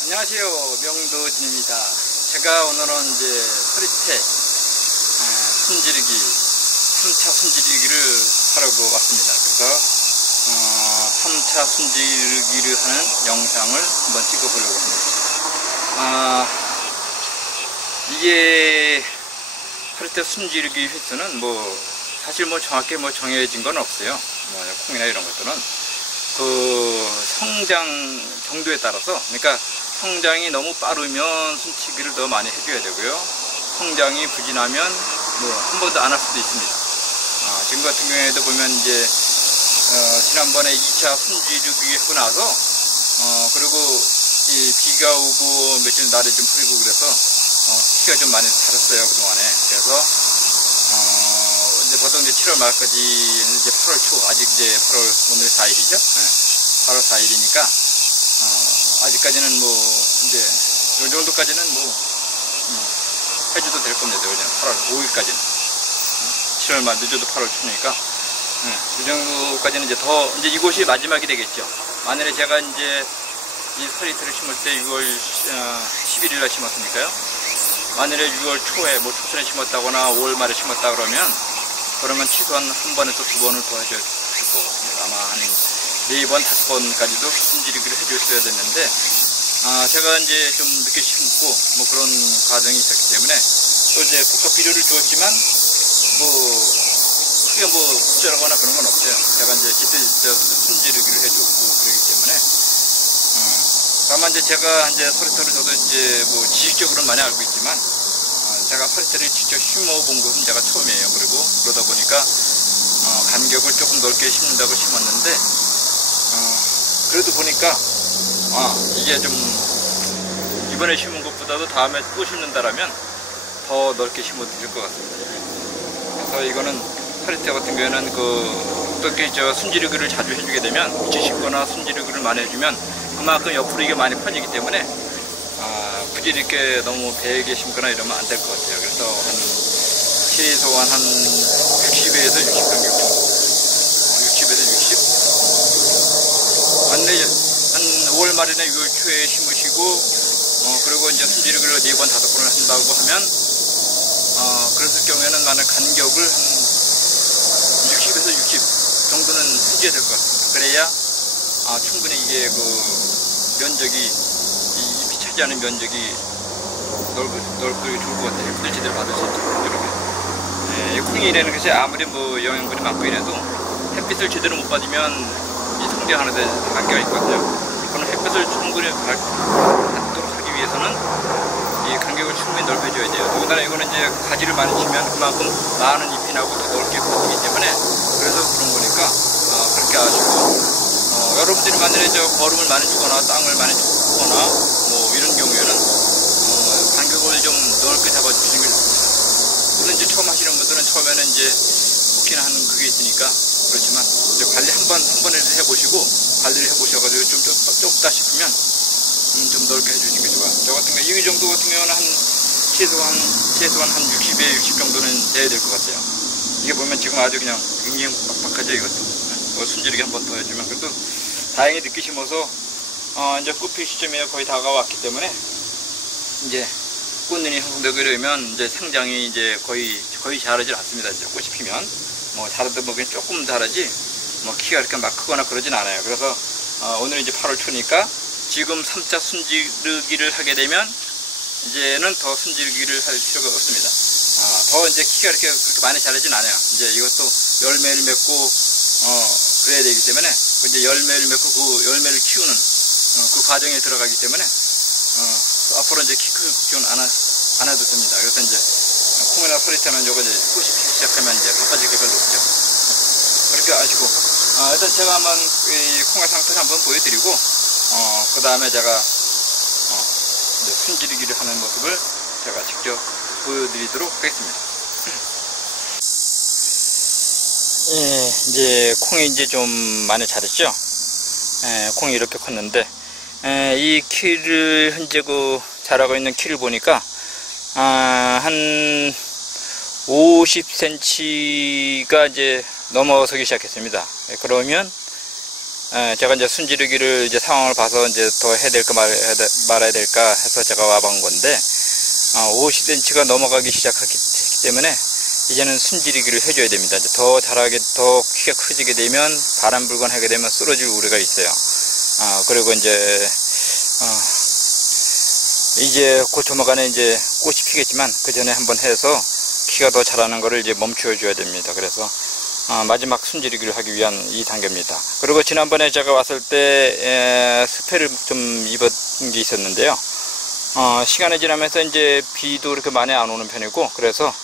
안녕하세요, 명도진입니다. 제가 오늘은 이제 서리태 순지르기 3차 순지르기를 하려고 왔습니다. 그래서 3차 순지르기를 하는 영상을 한번 찍어보려고 합니다. 이게 서리태 순지르기 횟수는 사실 정확히 정해진 건 없어요. 콩이나 이런 것들은 그 성장 정도에 따라서, 그러니까 성장이 너무 빠르면 순치기를 더 많이 해줘야 되고요. 성장이 부진하면 한 번도 안 할 수도 있습니다. 지금 같은 경우에도 보면 이제 지난번에 2차 순지르기 하고 나서 그리고 이 비가 오고 며칠 날이 좀 흐리고 그래서 키가 좀 많이 자랐어요, 그동안에. 그래서 이제 보통 이제 7월 말까지, 이제 8월 초, 아직 이제 8월, 오늘 4일이죠? 네. 8월 4일이니까, 아직까지는 이제, 요 정도까지는 해줘도 될 겁니다. 8월 5일까지는. 7월 말 늦어도 8월 초니까. 이 정도까지는 이제 이곳이 마지막이 되겠죠. 만약에 제가 이제 이 서리태를 심을 때 6월 11일 날 심었으니까요. 만일에 6월 초에 초순에 심었다거나 5월 말에 심었다 그러면 최소한 한 번에서 두 번을 더 해줘야 될 것 같습니다. 아마 한 4번, 5번까지도 순지르기를 해줬어야 됐는데, 제가 이제 좀 늦게 심고 그런 과정이 있었기 때문에, 또 이제 복합 비료를 주었지만 크게 부절하거나 그런 건 없어요. 제가 이제 그때 순지르기를 해줬고 그러기 때문에. 다만 이제 제가 이제 서리태를 저도 이제 지식적으로는 많이 알고 있지만, 제가 서리태를 직접 심어본 것은 제가 처음이에요. 그리고 그러다 보니까 간격을 조금 넓게 심는다고 심었는데, 그래도 보니까 이게 좀 이번에 심은 것보다도 다음에 또 심는다라면 더 넓게 심어도 될 것 같습니다. 그래서 이거는 서리태 같은 경우에는 어떻게 순지르기를 자주 해주게 되면, 우치 심거나 순지르기를 많이 해주면 그만큼 옆으로 이게 많이 퍼지기 때문에 굳이 이렇게 너무 배게 심거나 이러면 안 될 것 같아요. 그래서 최소한 한 60에서 60 간격 정도, 60에서 60. 한 5월 말이나 6월 초에 심으시고, 그리고 이제 순지르기를 4번, 5번을 한다고 하면, 그랬을 경우에는 나는 간격을 한 60에서 60 정도는 해줘야 될 것 같습니다. 그래야 충분히 이게 면적이, 이 잎이 차지하는 면적이 넓고 좋을 것 같아요. 햇빛을 제대로 받을 수 있도록 이렇게. 콩이라는 것이 아무리 영양분이 많고 이래도 햇빛을 제대로 못 받으면 이 성장하는 데 한계가 있거든요. 그럼 햇빛을 충분히 받도록 하기 위해서는 이 간격을 충분히 넓혀줘야 돼요. 더군다나 이거는 이제 가지를 많이 치면 그만큼 많은 잎이 나고 더 넓게 퍼지기 때문에, 그래서 그런 거니까 그렇게 하시고, 여러분들이 만약에 거름을 많이 주거나 땅을 많이 주거나 이런 경우에는 간격을 좀 넓게 잡아주시는 게 좋습니다. 물론 이제 처음 하시는 분들은 처음에는 이제 혹시나 하는 그게 있으니까 그렇지만, 이제 관리 한 번에 해보시고 관리를 해보셔가지고 좀 좁다 싶으면 좀 넓게 해주시는 게 좋아요. 저 같은 경우 이 정도 같은 경우는 최소한 한 60에 60 정도는 돼야 될 것 같아요. 이게 보면 지금 아주 그냥 굉장히 빡빡하죠, 이것도. 순지르기 한 번 더 해주면. 그래도 다행히 늦게 심어서 이제 꽃필 시점에 거의 다가왔기 때문에, 이제 꽃눈이 형성되고 이러면 이제 생장이 이제 거의 자라질 않습니다. 이제 꽃이 피면 자라도 그냥 조금 자라지 키가 이렇게 막 크거나 그러진 않아요. 그래서 오늘 이제 8월 초니까 지금 3차 순지르기를 하게 되면 이제는 더 순지르기를 할 필요가 없습니다. 더 이제 키가 그렇게 많이 자라진 않아요. 이제 이것도 열매를 맺고 그래야 되기 때문에, 이제 열매를 맺고 그 열매를 키우는 그 과정에 들어가기 때문에 앞으로 이제 키 클 걱정은 안 해도 됩니다. 그래서 이제 콩이나 서리태는 요거 이제 꽃이 피기 시작하면 이제 바빠질 게 별로 없죠. 그렇게 아시고, 일단 제가 한번 이 콩의 상태를 한번 보여드리고, 그 다음에 제가 이제 순지르기를 하는 모습을 제가 직접 보여드리도록 하겠습니다. 예, 이제 콩이 이제 좀 많이 자랐죠. 콩이 이렇게 컸는데, 이 키를 현재 자라고 있는 키를 보니까 한 50cm가 이제 넘어서기 시작했습니다. 그러면 제가 이제 순지르기를 이제 상황을 봐서 이제 더 해야 될까 말아야 될까 해서 제가 와본 건데, 50cm가 넘어가기 시작했기 때문에 이제는 순지르기를 해줘야 됩니다. 이제 더 자라게, 더 키가 커지게 되면 바람 불건 하게 되면 쓰러질 우려가 있어요. 그리고 이제 곧 조만간에 이제 꽃이 피겠지만 그 전에 한번 해서 키가 더 자라는 거를 이제 멈춰 줘야 됩니다. 그래서 마지막 순지르기를 하기 위한 이 단계입니다. 그리고 지난번에 제가 왔을 때 스패를 좀 입은 게 있었는데요. 시간이 지나면서 이제 비도 이렇게 많이 안 오는 편이고, 그래서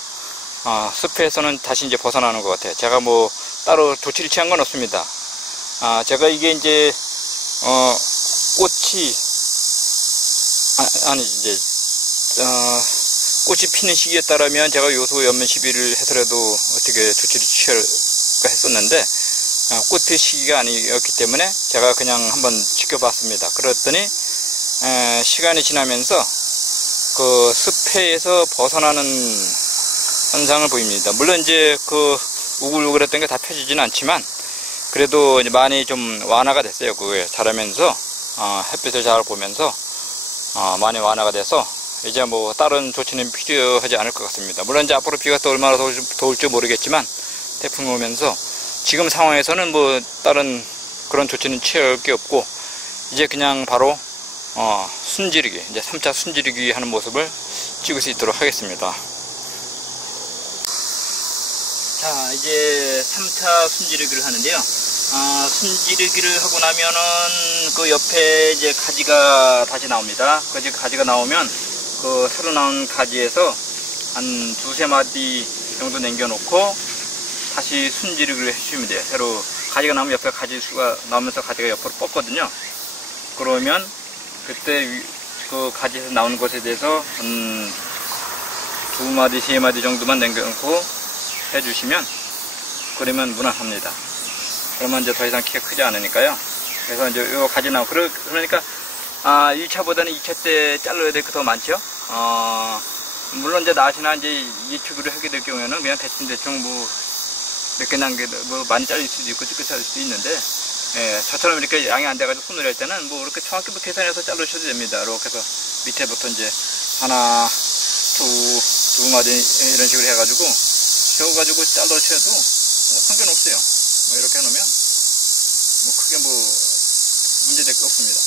숲에서는 다시 이제 벗어나는 것 같아요. 제가 뭐 따로 조치를 취한 건 없습니다. 제가 이게 이제 꽃이 꽃이 피는 시기에 따르면 제가 요소 연면 시비를 해서라도 어떻게 조치를 취할까 했었는데, 꽃 필 시기가 아니었기 때문에 제가 그냥 한번 지켜봤습니다. 그랬더니 시간이 지나면서 그 숲에서 벗어나는 현상을 보입니다. 물론 이제 그 우글우글했던 게 다 펴지지는 않지만 그래도 이제 많이 좀 완화가 됐어요. 그게 자라면서 햇빛을 잘 보면서 많이 완화가 돼서 이제 뭐 다른 조치는 필요하지 않을 것 같습니다. 물론 이제 앞으로 비가 또 얼마나 더울지 모르겠지만 태풍이 오면서 지금 상황에서는 뭐 다른 그런 조치는 취할 게 없고, 이제 그냥 바로 순지르기, 이제 3차 순지르기 하는 모습을 찍을 수 있도록 하겠습니다. 자, 이제 3차 순지르기를 하는데요. 순지르기를 하고 나면은 그 옆에 이제 가지가 다시 나옵니다. 그 가지가 나오면 그 새로 나온 가지에서 한 두세 마디 정도 남겨놓고 다시 순지르기를 해주시면 돼요. 새로 가지가 나오면 옆에 가지수가 나오면서 가지가 옆으로 뻗거든요. 그러면 그때 그 가지에서 나오는 것에 대해서 한 두 마디, 세 마디 정도만 남겨놓고 해주시면, 그러면 무난합니다. 그러면 이제 더 이상 키가 크지 않으니까요. 그래서 이제 요 가지 나오고, 그러니까 1차보다는 2차 때 잘라야 될 게 더 많죠. 물론 이제 낫이나 이제 예측을 하게 될 경우에는 그냥 대충 뭐 몇 개 남게 뭐 많이 잘릴 수도 있고 적게 잘릴 수도 있는데, 저처럼 이렇게 양이 안 돼가지고 손으로 할 때는 뭐 이렇게 정확히 뭐 계산해서 자르셔도 됩니다. 이렇게 해서 밑에부터 이제 하나, 두 마디 이런 식으로 해가지고 세워가지고 잘라셔도 상관없어요. 뭐 이렇게 해놓으면 뭐 크게 뭐 문제될 게 없습니다.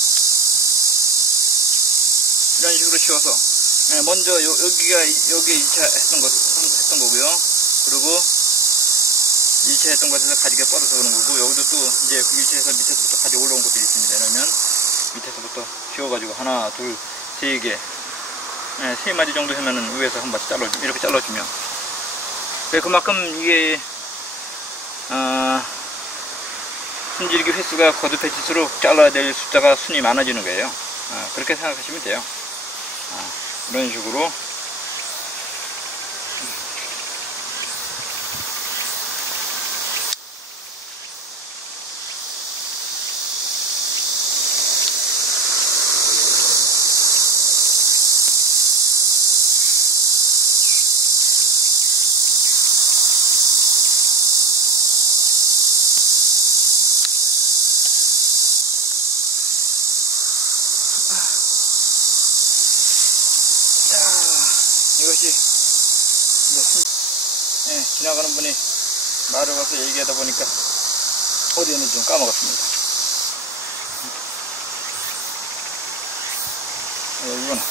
이런 식으로 씌워서 먼저 여기 1차 했던 거고요. 그리고 1차 했던 것에서 가지가 뻗어서 그런 거고, 여기도 또 이제 1차에서 밑에서부터 가지 올라온 것들이 있습니다. 그러면 밑에서부터 씌워가지고 하나, 둘, 세 개, 세 마디 정도 하면은 위에서 한 바퀴 이렇게 잘라주면, 그만큼 이게 순지르기 횟수가 거듭해질수록 잘라야 될 숫자가 순이 많아지는 거예요. 그렇게 생각하시면 돼요. 이런 식으로 이것이 지나가는 분이 말을 와서 얘기하다 보니까 어디 있는지 좀 까먹었습니다. 이거는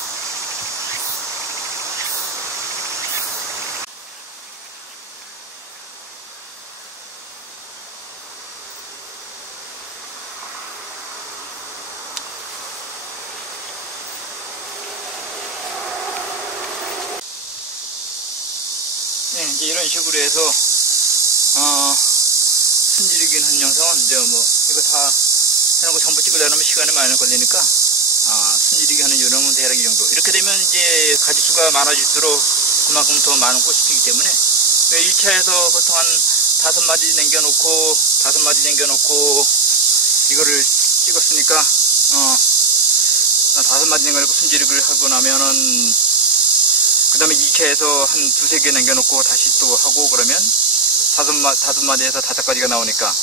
이제 이런 식으로 해서 순지르기 한 영상은 이제 뭐 이거 다 해놓고 전부 찍으려면 시간이 많이 걸리니까 순지르기 하는 요령은 대략 이 정도. 이렇게 되면 이제 가지수가 많아질수록 그만큼 더 많은 꽃이 피기 때문에 1차에서 보통 한 5마디 남겨놓고 이거를 찍었으니까 5마디 남겨놓고 순지르기를 하고 나면은 그 다음에 2차에서 한 두세 개 남겨놓고 다시 또 하고, 그러면 5마디에서 5가지가 나오니까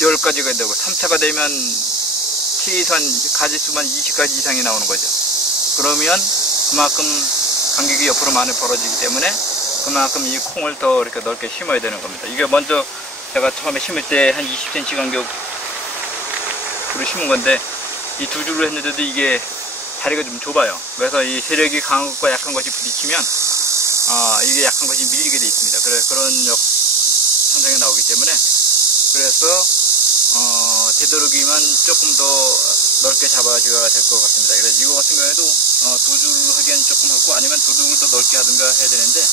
10가지가 되고 3차가 되면 최소한 가지수만 20가지 이상이 나오는 거죠. 그러면 그만큼 간격이 옆으로 많이 벌어지기 때문에 그만큼 이 콩을 더 이렇게 넓게 심어야 되는 겁니다. 이게 먼저 제가 처음에 심을 때 한 20cm 간격으로 심은 건데 이 두 줄로 했는데도 이게 다리가 좀 좁아요. 그래서 이 세력이 강한 것과 약한 것이 부딪히면 이게 약한 것이 밀리게 되어 있습니다. 그래서 그런 현상이 나오기 때문에 그래서 되도록이면 조금 더 넓게 잡아줘야 될 것 같습니다. 그래서 이거 같은 경우에도 두 줄로 하기엔 조금 하고 아니면 두 줄을 더 넓게 하든가 해야 되는데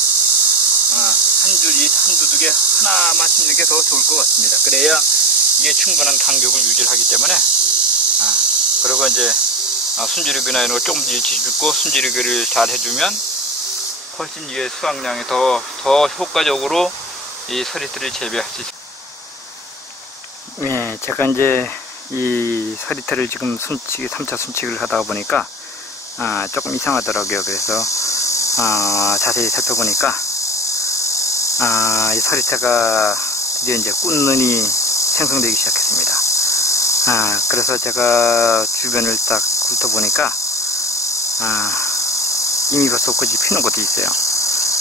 한 두둑에 하나만 심는 게 더 좋을 것 같습니다. 그래야 이게 충분한 간격을 유지를 하기 때문에 그리고 이제 순지르기나 이런 걸 조금 일치 심고 순지르기를 잘 해주면 훨씬 이게 수확량이 더 효과적으로 이 서리태를 재배할 수 있습니다. 네, 제가 이제 이 서리태를 지금 3차 순칙을 하다 보니까 조금 이상하더라고요. 그래서 자세히 살펴보니까 이 서리태가 드디어 이제 꽃눈이 생성되기 시작했습니다. 그래서 제가 주변을 딱 훑어보니까 이미 벌써 꽃이 피는 곳도 있어요.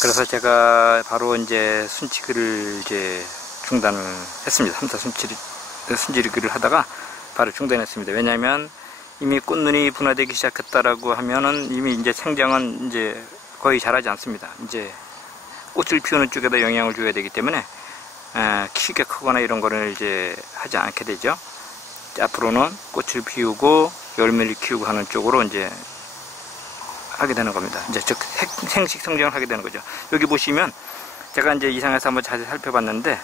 그래서 제가 바로 이제 순치기를 이제 중단을 했습니다. 3차 순지르기를 하다가 바로 중단했습니다. 왜냐하면 이미 꽃눈이 분화되기 시작했다라고 하면은 이미 이제 생장은 이제 거의 자라지 않습니다. 이제 꽃을 피우는 쪽에다 영향을 줘야 되기 때문에 키가 크거나 이런 거를 이제 하지 않게 되죠. 앞으로는 꽃을 피우고 열매를 키우고 하는 쪽으로 이제 하게 되는 겁니다. 이제 즉 생식 성장을 하게 되는 거죠. 여기 보시면 제가 이제 이상해서 한번 자세히 살펴봤는데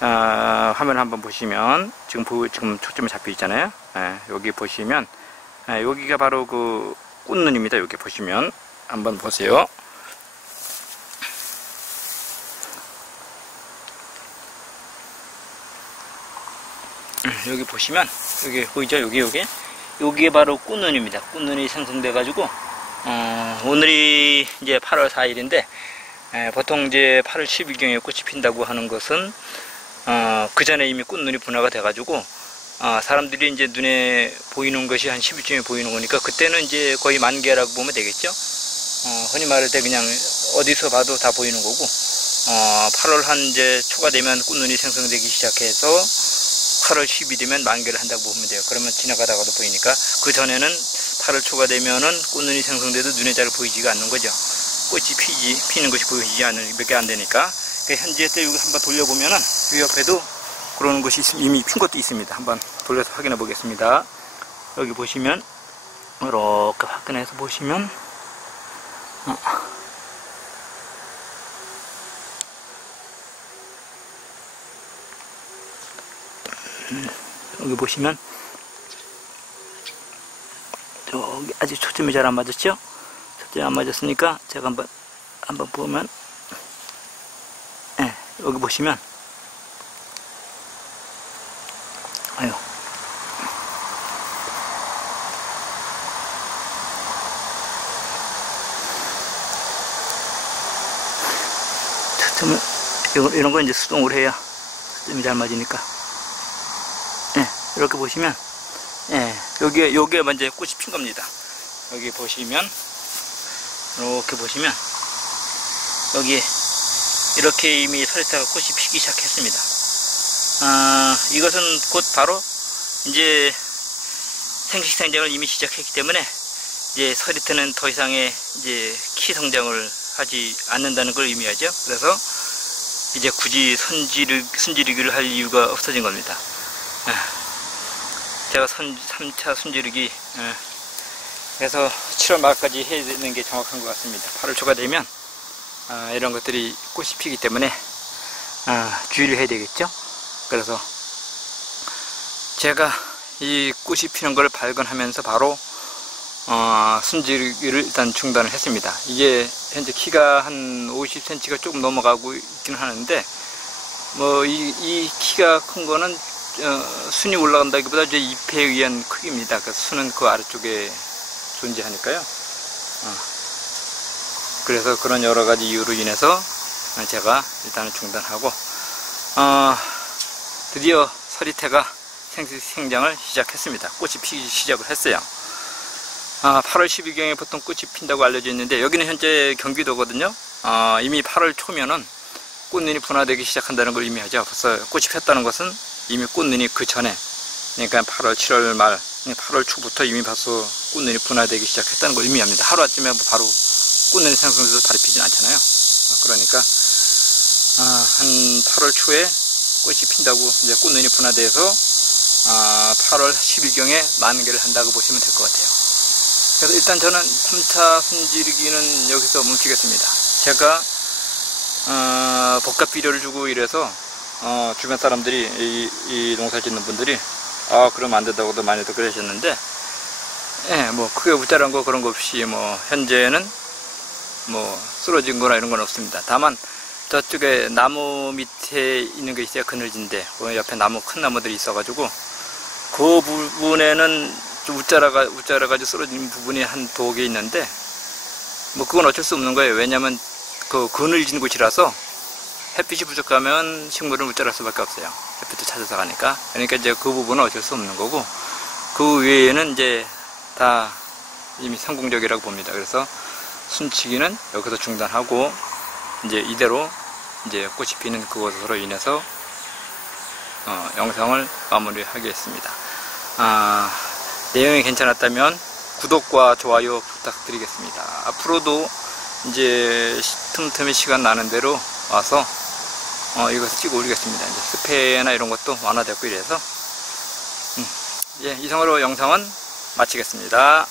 화면을 한번 보시면 지금 초점이 잡혀 있잖아요. 여기 보시면 여기가 바로 그 꽃눈입니다. 여기 보시면 한번 보세요. 여기 보시면 여기 보이죠? 여기에 바로 꽃눈입니다. 꽃눈이 생성돼 가지고 오늘이 이제 8월 4일인데 보통 이제 8월 10일경에 꽃이 핀다고 하는 것은 그 전에 이미 꽃눈이 분화가 돼 가지고 사람들이 이제 눈에 보이는 것이 한 10일쯤에 보이는 거니까 그때는 이제 거의 만개라고 보면 되겠죠. 흔히 말할 때 그냥 어디서 봐도 다 보이는 거고 8월 한 이제 초가 되면 꽃눈이 생성되기 시작해서 8월 10이 되면 만개를 한다고 보면 돼요. 그러면 지나가다가도 보이니까 그 전에는 8월 초가 되면은 꽃눈이 생성돼도 눈에 잘 보이지가 않는 거죠. 꽃이 피는 것이 보이지 않는 몇 개 안 되니까. 현재 때 여기 한번 돌려보면은 이 옆에도 그런 것이 이미 핀 것도 있습니다. 한번 돌려서 확인해 보겠습니다. 여기 보시면 이렇게 확인해서 보시면 여기 보시면 저기 아직 초점이 잘 안 맞았죠? 초점이 안 맞았으니까 제가 한번 보면 여기 보시면 아유 초점을 이런 거 이제 수동으로 해야 초점이 잘 맞으니까 이렇게 보시면 여기에 먼저 꽃이 핀 겁니다. 여기 보시면 이렇게 보시면 여기 이렇게 이미 서리태가 꽃이 피기 시작했습니다. 이것은 곧 바로 이제 생식생장을 이미 시작했기 때문에 이제 서리태는 더 이상의 이제 키 성장을 하지 않는다는 걸 의미하죠. 그래서 이제 굳이 순지르기를 할 이유가 없어진 겁니다. 제가 3차 순지르기 그래서 7월 말까지 해야 되는 게 정확한 것 같습니다. 8월 초가 되면 이런 것들이 꽃이 피기 때문에 주의를 해야 되겠죠. 그래서 제가 이 꽃이 피는 걸 발견하면서 바로 순지르기를 일단 중단을 했습니다. 이게 현재 키가 한 50cm가 조금 넘어가고 있기는 하는데 뭐 이 키가 큰 거는 순이 올라간다기보다 이제 잎에 의한 크기입니다. 그 순은 그 아래쪽에 존재하니까요. 그래서 그런 여러 가지 이유로 인해서 제가 일단은 중단하고 드디어 서리태가 생장을 시작했습니다. 꽃이 피기 시작을 했어요. 8월 12경에 보통 꽃이 핀다고 알려져 있는데 여기는 현재 경기도거든요. 이미 8월 초면은 꽃눈이 분화되기 시작한다는 걸 의미하죠. 벌써 꽃이 폈다는 것은 이미 꽃눈이 그 전에, 그러니까 8월 7월 말 8월 초부터 이미 벌써 꽃눈이 분화되기 시작했다는 걸 의미합니다. 하루아침에 바로 꽃눈이 생성돼서 바로 피진 않잖아요. 그러니까 한 8월 초에 꽃이 핀다고, 이제 꽃눈이 분화돼서 8월 10일경에 만개를 한다고 보시면 될 것 같아요. 그래서 일단 저는 3차 순지르기는 여기서 멈추겠습니다. 제가 복합 비료를 주고 이래서 주변 사람들이 이 농사 짓는 분들이 그러면 안 된다고도 많이들 그러셨는데, 뭐 크게 우짜란 거 그런 거 없이 뭐 현재는 뭐 쓰러진 거나 이런 건 없습니다. 다만 저쪽에 나무 밑에 있는 게 있어요. 그늘진데 옆에 나무, 큰 나무들이 있어가지고 그 부분에는 좀 우짜라가지고 쓰러진 부분이 한 두 개 있는데, 뭐 그건 어쩔 수 없는 거예요. 왜냐면 그 그늘진 곳이라서 햇빛이 부족하면 식물은 우짜랄 수밖에 없어요. 햇빛도 찾아서 가니까. 그러니까 이제 그 부분은 어쩔 수 없는 거고, 그 외에는 이제 다 이미 성공적이라고 봅니다. 그래서 순치기는 여기서 중단하고 이제 이대로 이제 꽃이 피는 그것으로 인해서 영상을 마무리하겠습니다. 내용이 괜찮았다면 구독과 좋아요 부탁드리겠습니다. 앞으로도 이제 틈틈이 시간 나는 대로 와서 이것을 찍어 올리겠습니다. 이제 습해나 이런 것도 완화됐고 이래서 이상으로 영상은 마치겠습니다.